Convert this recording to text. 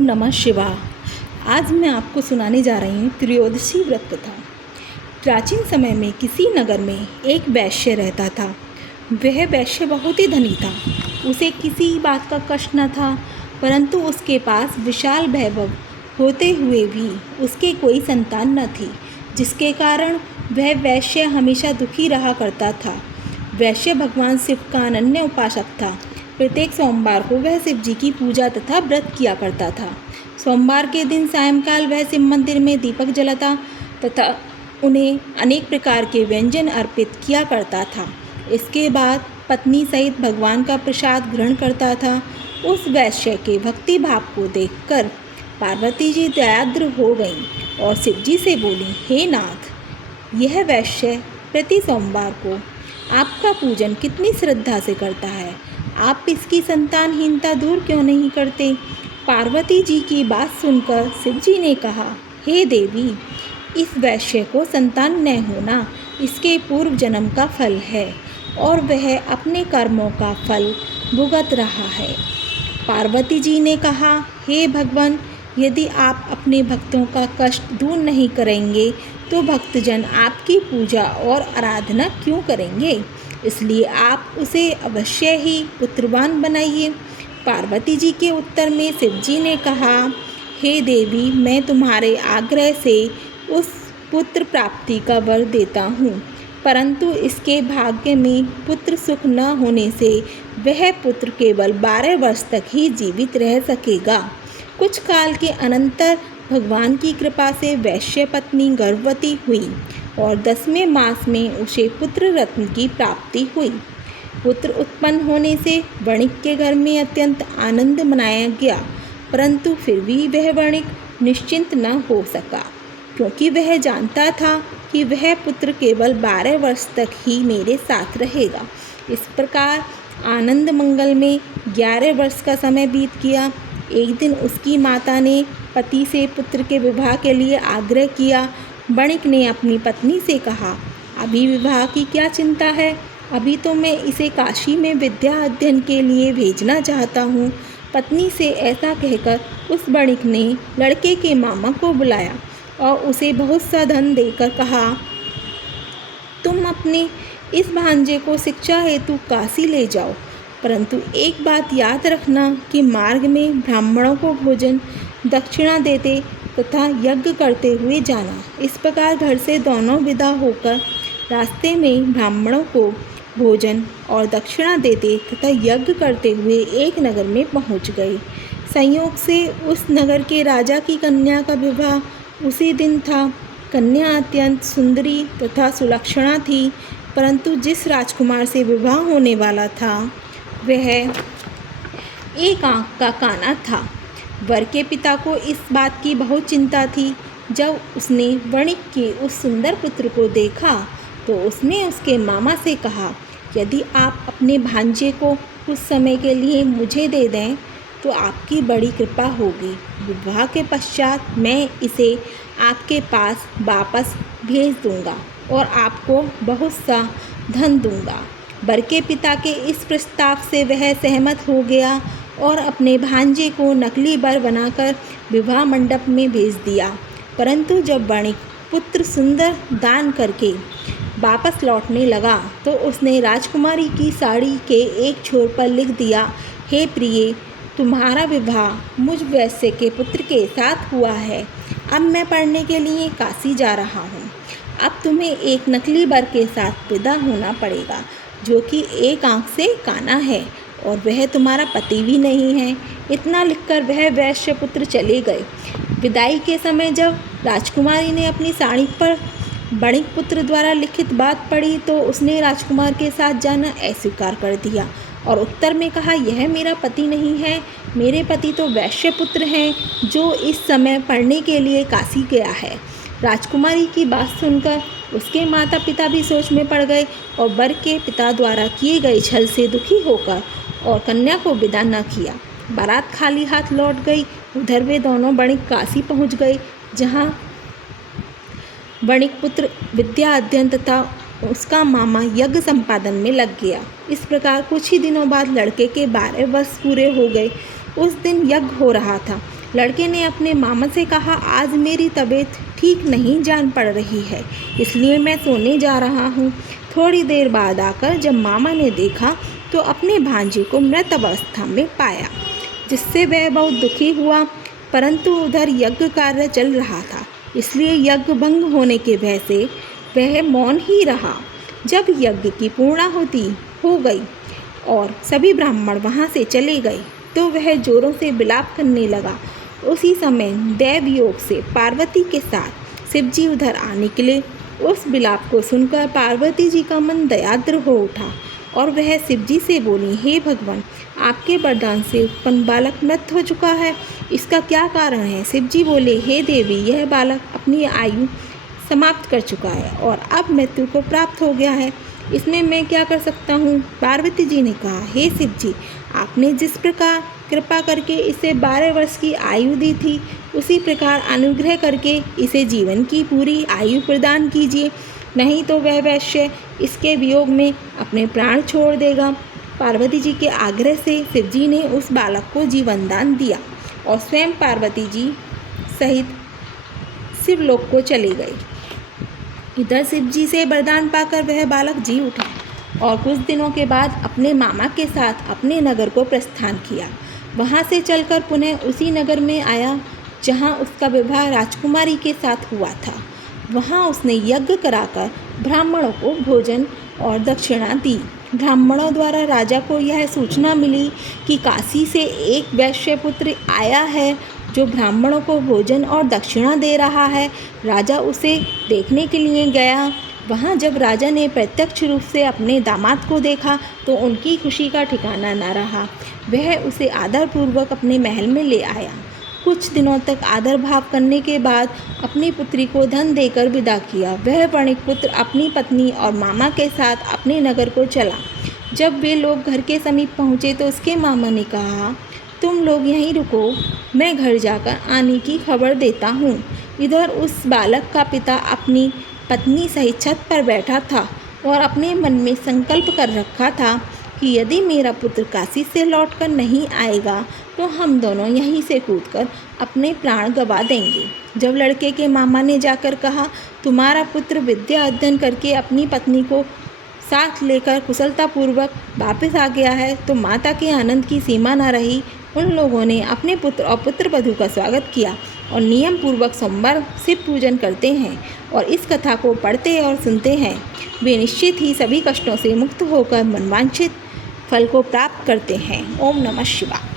नमः शिवाय। आज मैं आपको सुनाने जा रही हूँ त्रयोदशी व्रत कथा। प्राचीन समय में किसी नगर में एक वैश्य रहता था। वह वैश्य बहुत ही धनी था। उसे किसी बात का कष्ट न था, परंतु उसके पास विशाल वैभव होते हुए भी उसके कोई संतान न थी, जिसके कारण वह वैश्य हमेशा दुखी रहा करता था। वैश्य भगवान शिव का अनन्य उपासक था। प्रत्येक सोमवार को वह शिव जी की पूजा तथा व्रत किया करता था। सोमवार के दिन सायंकाल वह शिव मंदिर में दीपक जलाता तथा उन्हें अनेक प्रकार के व्यंजन अर्पित किया करता था। इसके बाद पत्नी सहित भगवान का प्रसाद ग्रहण करता था। उस वैश्य के भक्ति भाव को देखकर पार्वती जी दयाद्र हो गईं और शिव जी से बोली, हे नाथ, यह वैश्य प्रति सोमवार को आपका पूजन कितनी श्रद्धा से करता है। आप इसकी संतानहीनता दूर क्यों नहीं करते। पार्वती जी की बात सुनकर शिव जी ने कहा, हे देवी, इस वैश्य को संतान न होना इसके पूर्व जन्म का फल है और वह अपने कर्मों का फल भुगत रहा है। पार्वती जी ने कहा, हे भगवान, यदि आप अपने भक्तों का कष्ट दूर नहीं करेंगे तो भक्तजन आपकी पूजा और आराधना क्यों करेंगे। इसलिए आप उसे अवश्य ही पुत्रवान बनाइए। पार्वती जी के उत्तर में शिव जी ने कहा, हे देवी, मैं तुम्हारे आग्रह से उस पुत्र प्राप्ति का वर देता हूँ, परंतु इसके भाग्य में पुत्र सुख न होने से वह पुत्र केवल 12 वर्ष तक ही जीवित रह सकेगा। कुछ काल के अनंतर भगवान की कृपा से वैश्य पत्नी गर्भवती हुई और 10वें मास में उसे पुत्र रत्न की प्राप्ति हुई। पुत्र उत्पन्न होने से वणिक के घर में अत्यंत आनंद मनाया गया, परंतु फिर भी वह वणिक निश्चिंत न हो सका, क्योंकि वह जानता था कि वह पुत्र केवल 12 वर्ष तक ही मेरे साथ रहेगा। इस प्रकार आनंद मंगल में 11 वर्ष का समय बीत गया। एक दिन उसकी माता ने पति से पुत्र के विवाह के लिए आग्रह किया। वणिक ने अपनी पत्नी से कहा, अभी विवाह की क्या चिंता है, अभी तो मैं इसे काशी में विद्या अध्ययन के लिए भेजना चाहता हूँ। पत्नी से ऐसा कहकर उस वणिक ने लड़के के मामा को बुलाया और उसे बहुत सा धन देकर कहा, तुम अपने इस भांजे को शिक्षा हेतु काशी ले जाओ, परंतु एक बात याद रखना कि मार्ग में ब्राह्मणों को भोजन दक्षिणा देते तथा यज्ञ करते हुए जाना। इस प्रकार घर से दोनों विदा होकर रास्ते में ब्राह्मणों को भोजन और दक्षिणा देते तथा यज्ञ करते हुए एक नगर में पहुंच गए। संयोग से उस नगर के राजा की कन्या का विवाह उसी दिन था। कन्या अत्यंत सुंदरी तथा सुलक्षणा थी, परंतु जिस राजकुमार से विवाह होने वाला था वह एक आंख का काना था। वर के पिता को इस बात की बहुत चिंता थी। जब उसने वणिक के उस सुंदर पुत्र को देखा तो उसने उसके मामा से कहा, यदि आप अपने भांजे को कुछ समय के लिए मुझे दे दें तो आपकी बड़ी कृपा होगी। विवाह के पश्चात मैं इसे आपके पास वापस भेज दूंगा और आपको बहुत सा धन दूंगा। वर के पिता के इस प्रस्ताव से वह सहमत हो गया और अपने भांजे को नकली वर बनाकर विवाह मंडप में भेज दिया। परंतु जब वणिक पुत्र सुंदर दान करके वापस लौटने लगा तो उसने राजकुमारी की साड़ी के एक छोर पर लिख दिया, हे प्रिय, तुम्हारा विवाह मुझ वैश्य के पुत्र के साथ हुआ है। अब मैं पढ़ने के लिए काशी जा रहा हूँ। अब तुम्हें एक नकली वर के साथ विदा होना पड़ेगा, जो कि एक आंख से काना है और वह तुम्हारा पति भी नहीं है। इतना लिखकर वह वैश्य पुत्र चले गए। विदाई के समय जब राजकुमारी ने अपनी साड़ी पर वणिक पुत्र द्वारा लिखित बात पढ़ी तो उसने राजकुमार के साथ जाना अस्वीकार कर दिया और उत्तर में कहा, यह मेरा पति नहीं है, मेरे पति तो वैश्य पुत्र हैं जो इस समय पढ़ने के लिए काशी गया है। राजकुमारी की बात सुनकर उसके माता पिता भी सोच में पड़ गए और वर के पिता द्वारा किए गए छल से दुखी होकर और कन्या को विदा न किया। बारात खाली हाथ लौट गई। उधर वे दोनों वणिक काशी पहुंच गए, जहां वणिक पुत्र विद्या अध्ययन तथा उसका मामा यज्ञ संपादन में लग गया। इस प्रकार कुछ ही दिनों बाद लड़के के 12 वर्ष पूरे हो गए। उस दिन यज्ञ हो रहा था। लड़के ने अपने मामा से कहा, आज मेरी तबीयत ठीक नहीं जान पड़ रही है, इसलिए मैं सोने जा रहा हूँ। थोड़ी देर बाद आकर जब मामा ने देखा तो अपने भांजे को मृत अवस्था में पाया, जिससे वह बहुत दुखी हुआ। परंतु उधर यज्ञ कार्य चल रहा था, इसलिए यज्ञ भंग होने के भय से वह मौन ही रहा। जब यज्ञ की पूर्णाहुति हो गई और सभी ब्राह्मण वहाँ से चले गए तो वह जोरों से विलाप करने लगा। उसी समय दैव योग से पार्वती के साथ शिवजी उधर आ निकले। उस विलाप को सुनकर पार्वती जी का मन दयाद्र हो उठा और वह शिवजी से बोली, हे भगवान, आपके वरदान से उत्पन्न बालक मृत हो चुका है, इसका क्या कारण है? शिवजी बोले, हे देवी, यह बालक अपनी आयु समाप्त कर चुका है और अब मृत्यु को प्राप्त हो गया है, इसमें मैं क्या कर सकता हूँ? पार्वती जी ने कहा, हे शिवजी, आपने जिस प्रकार कृपा करके इसे 12 वर्ष की आयु दी थी, उसी प्रकार अनुग्रह करके इसे जीवन की पूरी आयु प्रदान कीजिए, नहीं तो वह वैश्य इसके वियोग में अपने प्राण छोड़ देगा। पार्वती जी के आग्रह से शिवजी ने उस बालक को जीवन दान दिया और स्वयं पार्वती जी सहित शिवलोक को चले गए। इधर शिवजी से वरदान पाकर वह बालक जी उठा और कुछ दिनों के बाद अपने मामा के साथ अपने नगर को प्रस्थान किया। वहाँ से चलकर पुनः उसी नगर में आया जहाँ उसका विवाह राजकुमारी के साथ हुआ था। वहाँ उसने यज्ञ कराकर ब्राह्मणों को भोजन और दक्षिणा दी। ब्राह्मणों द्वारा राजा को यह सूचना मिली कि काशी से एक वैश्य पुत्र आया है जो ब्राह्मणों को भोजन और दक्षिणा दे रहा है। राजा उसे देखने के लिए गया। वहाँ जब राजा ने प्रत्यक्ष रूप से अपने दामाद को देखा तो उनकी खुशी का ठिकाना न रहा। वह उसे आदरपूर्वक अपने महल में ले आया। कुछ दिनों तक आदर भाव करने के बाद अपनी पुत्री को धन देकर विदा किया। वह वणिक पुत्र अपनी पत्नी और मामा के साथ अपने नगर को चला। जब वे लोग घर के समीप पहुँचे तो उसके मामा ने कहा, तुम लोग यहीं रुको, मैं घर जाकर आने की खबर देता हूँ। इधर उस बालक का पिता अपनी पत्नी सहित छत पर बैठा था और अपने मन में संकल्प कर रखा था कि यदि मेरा पुत्र काशी से लौटकर नहीं आएगा तो हम दोनों यहीं से कूदकर अपने प्राण गंवा देंगे। जब लड़के के मामा ने जाकर कहा, तुम्हारा पुत्र विद्या अध्ययन करके अपनी पत्नी को साथ लेकर कुशलतापूर्वक वापस आ गया है, तो माता के आनंद की सीमा न रही। उन लोगों ने अपने पुत्र और पुत्रवधू का स्वागत किया और नियम पूर्वक सोमवार शिव पूजन करते हैं और इस कथा को पढ़ते और सुनते हैं। वे निश्चित ही सभी कष्टों से मुक्त होकर मनवांछित फल को प्राप्त करते हैं। ओम नमः शिवाय।